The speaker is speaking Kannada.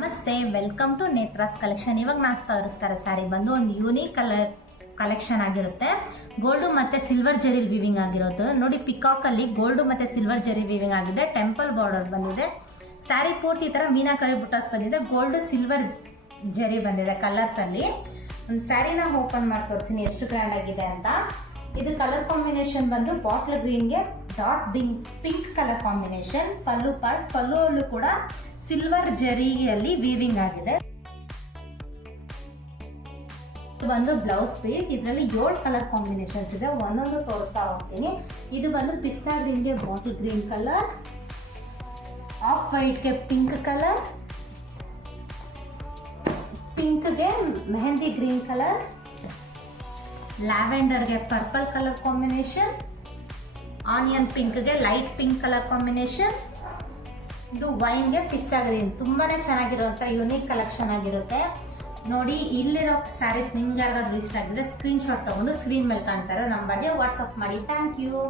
ನಮಸ್ತೆ, ವೆಲ್ಕಮ್ ಟು ನೇತ್ರಾಸ್ ಕಲೆಕ್ಷನ್. ಇವಾಗ ನಾನು ತೋರಿಸ್ತಾರೆ ಸ್ಯಾರಿ ಬಂದು ಒಂದು ಯೂನಿಕ್ ಕಲೆಕ್ಷನ್ ಆಗಿರುತ್ತೆ. ಗೋಲ್ಡು ಮತ್ತೆ ಸಿಲ್ವರ್ ಜರಿ ವಿವಿಂಗ್ ಆಗಿರುತ್ತೆ. ನೋಡಿ, ಪಿಕಾಕ್ ಅಲ್ಲಿ ಗೋಲ್ಡು ಮತ್ತೆ ಸಿಲ್ವರ್ ಜರಿ ವಿವಿಂಗ್ ಆಗಿದೆ. ಟೆಂಪಲ್ ಬಾರ್ಡರ್ ಬಂದಿದೆ. ಸ್ಯಾರಿ ಪೂರ್ತಿ ಈ ತರ ಮೀನಾಕರಿ ಬುಟ್ಟಾಸ್ ಬಂದಿದೆ. ಗೋಲ್ಡ್ ಸಿಲ್ವರ್ ಜರಿ ಬಂದಿದೆ ಕಲರ್ಸ್ ಅಲ್ಲಿ. ಒಂದು ಸ್ಯಾರಿನ ಓಪನ್ ಮಾಡಿ ತೋರಿಸ್ತೀನಿ ಎಷ್ಟು ಗ್ರ್ಯಾಂಡ್ ಆಗಿದೆ ಅಂತ. ಇದು ಕಲರ್ ಕಾಂಬಿನೇಷನ್ ಬಂದು ಬಾಟ್ಲ್ ಗ್ರೀನ್ಗೆ dot pink colour combination. Pallu part, ಪಲ್ಲುವಲ್ಲೂ ಕೂಡ ಸಿಲ್ವರ್ ಜರಿಯಲ್ಲಿ ವೀವಿಂಗ್ ಆಗಿದೆ. ಬಂದು ಬ್ಲೌಸ್ ಪೀಸ್. ಇದರಲ್ಲಿ 7 ಕಲರ್ ಕಾಂಬಿನೇಷನ್ಸ್ ಇದೆ. ಒಂದೊಂದು ತೋರಿಸ್ತಾ ಹೋಗ್ತೀನಿ. ಇದು ಬಂದು ಪಿಸ್ತಾ ಗ್ರೀನ್ಗೆ ಬಾಟಲ್ ಗ್ರೀನ್ ಕಲರ್, ಆಫ್ ವೈಟ್ಗೆ ಪಿಂಕ್ ಕಲರ್, ಪಿಂಕ್ಗೆ ಮೆಹಂದಿ ಗ್ರೀನ್ ಕಲರ್, ಲ್ಯಾವೆಂಡರ್ಗೆ ಪರ್ಪಲ್ ಕಲರ್ ಕಾಂಬಿನೇಷನ್, ಆನಿಯನ್ ಪಿಂಕ್ಗೆ ಲೈಟ್ ಪಿಂಕ್ ಕಲರ್ ಕಾಂಬಿನೇಷನ್, ಇದು ವೈನ್ಗೆ ಪಿಸ್ತಾ ಗ್ರೀನ್. ತುಂಬಾನೇ ಚೆನ್ನಾಗಿರುವಂತ ಯೂನಿಕ್ ಕಲೆಕ್ಷನ್ ಆಗಿರುತ್ತೆ. ನೋಡಿ, ಇಲ್ಲಿರೋ ಸ್ಯಾರೀಸ್ ನಿಮ್ಗೆ ಯಾರಿಗಾದ್ರೂ ಇಷ್ಟ ಆಗಿದೆ ಸ್ಕ್ರೀನ್ ಶಾಟ್ ತಗೊಂಡು ಸ್ಕ್ರೀನ್ ಮೇಲೆ ಕಾಣ್ತಾರೋ ನಂಬರ್ಗೆ ವಾಟ್ಸಪ್ ಮಾಡಿ. Thank you.